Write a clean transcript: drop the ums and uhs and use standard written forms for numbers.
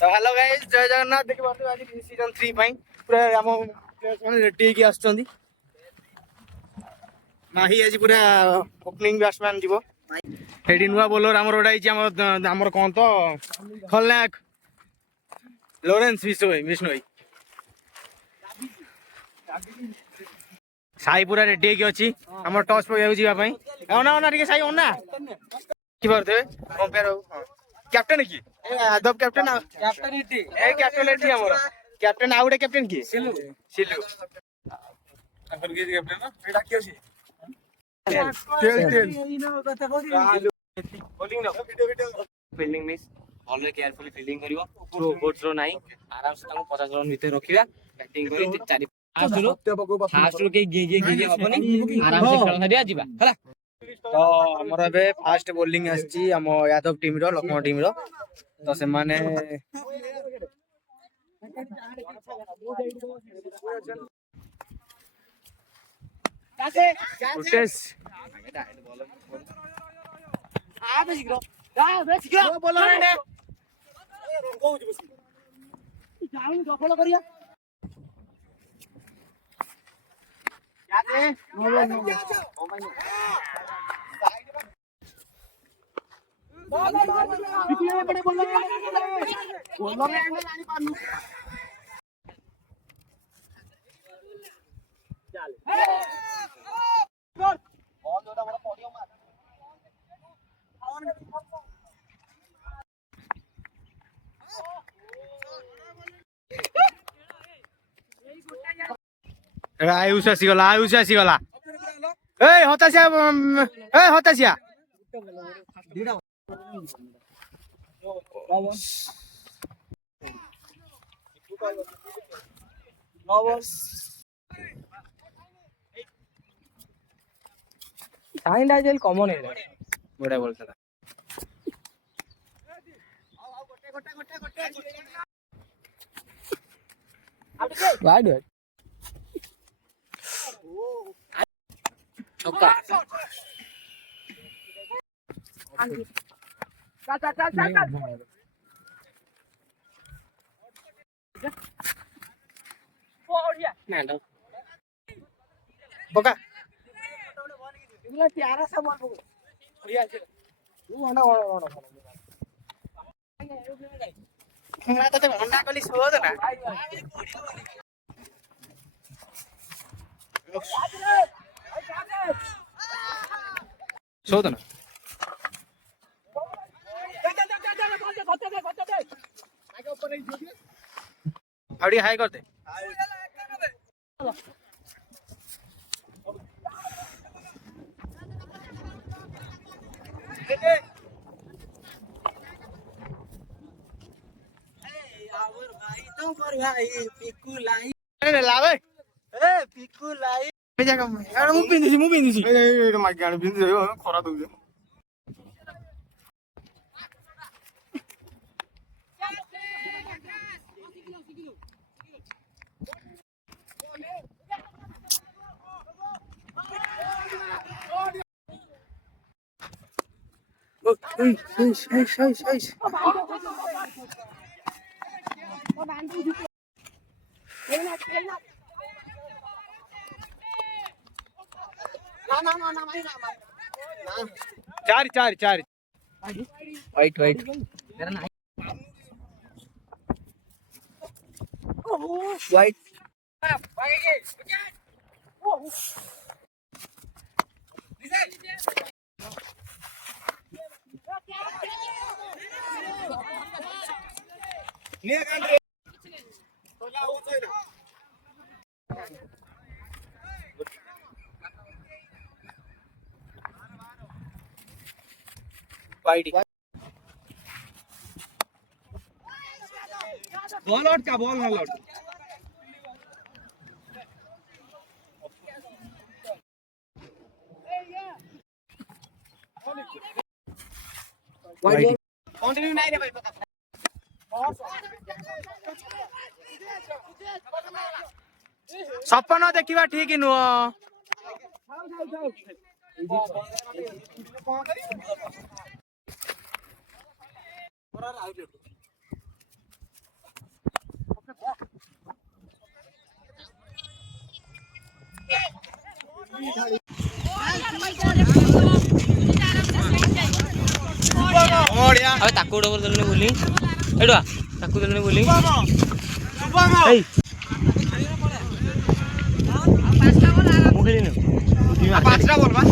तो hello guys जय जगन्नाथ देखि बात आज सीजन 3 पई पूरा हम प्लेयर्स माने रेडी की आछंदी माही आज पूरा ओपनिंग बैट्समैन जीवो हेडी नुआ बॉलर हमर ओडाई हमर कोन तो खलनायक लॉरेंस विष्णोई साई पूरा रेडी की अछि हमर टॉस पे जाउ जीवा पई ओना ओना टिके साई ओना की करते कंपेयर हो कैप्टन की यादव कैप्टन कैप्टन इटी ए कैप्टन इटी हमर कैप्टन आउडे कैप्टन की सिलू सिलू अपन के कैप्टन ना एटा की अछि टेल बॉलिंग ना fielding miss always carefully fielding करिवो थ्रो बोट थ्रो नाही आराम से ताको 50 रन भीतर रखिया बैटिंग करी चारि फास्ट रो के गे अपनी आराम से खेल हरिया जीवा हला तो हमर बे फास्ट बॉलिंग आछि हम यादव टीम रो लखनऊ टीम रो तो से माने फुटेस आ बेसिग्रो बॉलर ने को बस जाऊं दफल करिया याद है नो बड़े बॉलर जानी पानु चल बॉल जोड़ा बड़ा पोडियम मार आयुष आसीगला ए हतासिया साइंड आजल कॉमन है बड़ा बोल सका वाइड चौका बोका इला प्यारा सा बॉल बढ़िया છે હું આના ખેંગડા તો હોન્ડા કલી શોધ ના શોધ ના आड़ी हाई कर दे भाई पिकू लाई लावे ए पिकू लाई जागा यार मु पिंदी ए माय गान पिंदी खरा दउ चार वाइट वाइट बॉल आउट का बॉल ना आउट कंटिन्यू नहीं रे भाई सपन देखा ठीक नुह अबे ताको डबल देलने बोली एडवा ताको देलने बोली ए मु खेलिन 5टा बॉल बा